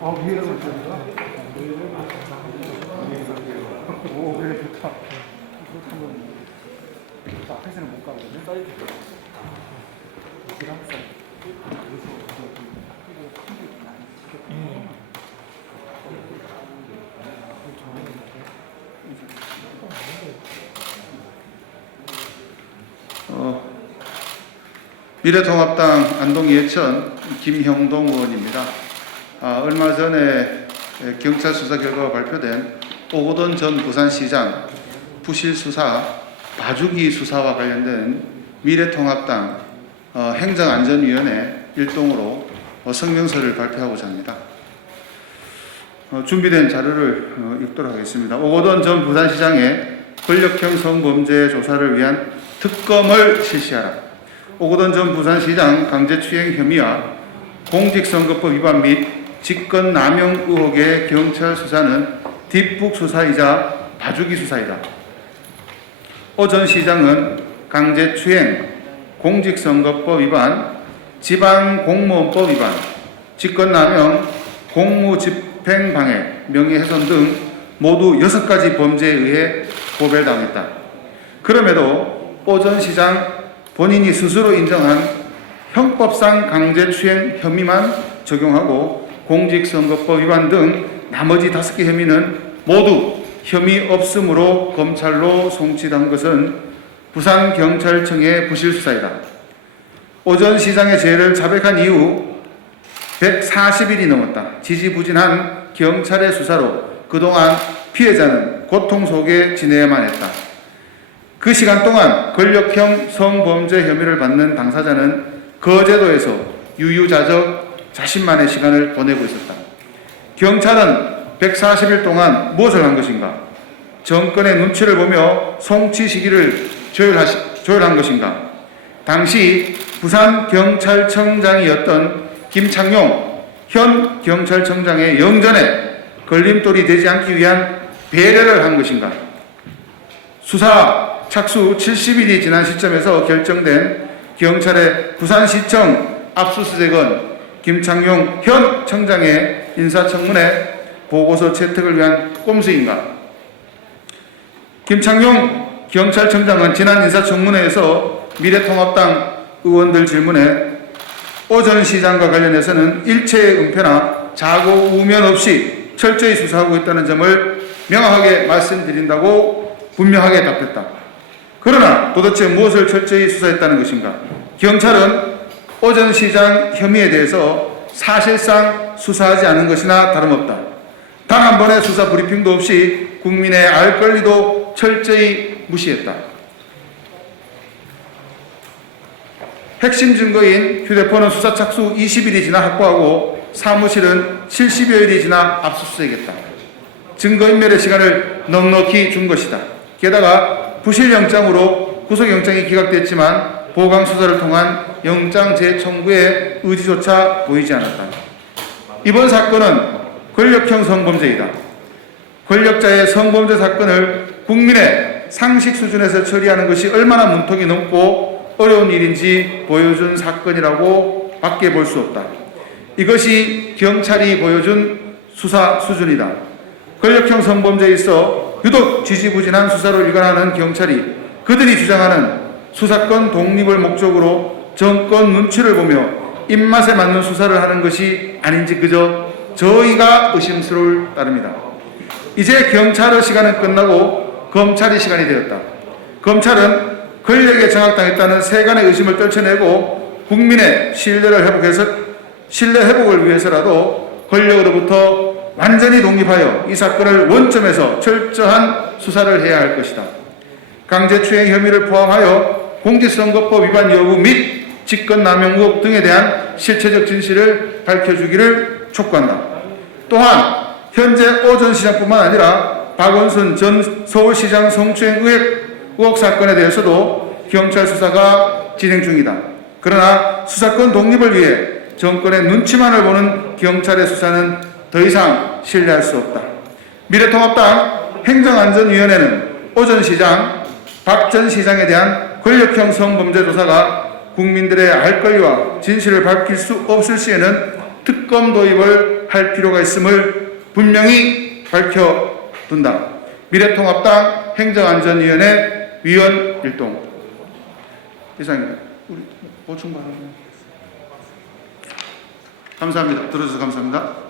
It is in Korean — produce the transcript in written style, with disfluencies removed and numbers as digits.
위에서 있습니다. 오, 그래, 좋다. 앞에서는 못 가거든요. 사이드. 미래통합당 안동예천 김형동 의원입니다. 얼마 전에 경찰 수사 결과가 발표된 오거돈 전 부산시장 부실 수사, 봐주기 수사와 관련된 미래통합당 행정안전위원회 일동으로 성명서를 발표하고자 합니다. 준비된 자료를 읽도록 하겠습니다. 오거돈 전 부산시장의 권력형 성범죄 조사를 위한 특검을 실시하라. 오거돈 전 부산시장 강제추행 혐의와 공직선거법 위반 및 직권남용 의혹의 경찰 수사는 뒷북 수사이자 봐주기 수사이다. 오 전 시장은 강제추행, 공직선거법 위반, 지방공무원법 위반, 직권남용, 공무집행방해, 명예훼손 등 모두 6가지 범죄에 의해 고발당했다. 그럼에도 오 전 시장 본인이 스스로 인정한 형법상 강제추행 혐의만 적용하고 공직선거법 위반 등 나머지 5개 혐의는 모두 혐의 없음으로 검찰로 송치된 것은 부산경찰청의 부실수사이다. 오 전 시장의 죄를 자백한 이후 140일이 넘었다. 지지부진한 경찰의 수사로 그동안 피해자는 고통 속에 지내야만 했다. 그 시간 동안 권력형 성범죄 혐의를 받는 당사자는 거제도에서 유유자적 자신만의 시간을 보내고 있었다. 경찰은 140일 동안 무엇을 한 것인가? 정권의 눈치를 보며 송치 시기를 조율한 것인가? 당시 부산경찰청장이었던 김창룡 현 경찰청장의 영전에 걸림돌이 되지 않기 위한 배려를 한 것인가? 수사 착수 70일이 지난 시점에서 결정된 경찰의 부산시청 압수수색은 김창룡 현 청장의 인사청문회 보고서 채택을 위한 꼼수인가? 김창룡 경찰청장은 지난 인사청문회에서 미래통합당 의원들 질문에 오 전 시장과 관련해서는 일체의 은폐나 자고 우면 없이 철저히 수사하고 있다는 점을 명확하게 말씀드린다고 분명하게 답했다. 그러나 도대체 무엇을 철저히 수사했다는 것인가? 경찰은 오 전 시장 혐의에 대해서 사실상 수사하지 않은 것이나 다름없다. 단 한 번의 수사 브리핑도 없이 국민의 알 권리도 철저히 무시했다. 핵심 증거인 휴대폰은 수사 착수 20일이 지나 확보하고 사무실은 70여일이 지나 압수수색했다. 증거인멸의 시간을 넉넉히 준 것이다. 게다가 부실영장으로 구속영장이 기각됐지만 보강수사를 통한 영장 재청구의 의지조차 보이지 않았다. 이번 사건은 권력형 성범죄이다. 권력자의 성범죄 사건을 국민의 상식 수준에서 처리하는 것이 얼마나 문턱이 높고 어려운 일인지 보여준 사건이라고 밖에 볼 수 없다. 이것이 경찰이 보여준 수사 수준이다. 권력형 성범죄에 있어 유독 지지부진한 수사로 일관하는 경찰이 그들이 주장하는 수사권 독립을 목적으로 정권 눈치를 보며 입맛에 맞는 수사를 하는 것이 아닌지 그저 저희가 의심스러울 따름이다. 이제 경찰의 시간은 끝나고 검찰의 시간이 되었다. 검찰은 권력에 장악당했다는 세간의 의심을 떨쳐내고 국민의 신뢰 회복을 위해서라도 권력으로부터 완전히 독립하여 이 사건을 원점에서 철저한 수사를 해야 할 것이다. 강제추행 혐의를 포함하여 공직선거법 위반 여부 및 직권남용 의혹 등에 대한 실체적 진실을 밝혀주기를 촉구한다. 또한 현재 오 전 시장뿐만 아니라 박원순 전 서울시장 성추행 의혹 사건에 대해서도 경찰 수사가 진행 중이다. 그러나 수사권 독립을 위해 정권의 눈치만을 보는 경찰의 수사는 더 이상 신뢰할 수 없다. 미래통합당 행정안전위원회는 오 전 시장, 박 전 시장에 대한 권력형 성범죄 조사가 국민들의 알 권리와 진실을 밝힐 수 없을 시에는 특검 도입을 할 필요가 있음을 분명히 밝혀둔다. 미래통합당 행정안전위원회 위원 일동. 이상입니다. 우리 보충 바랍니다. 감사합니다. 들어주셔서 감사합니다.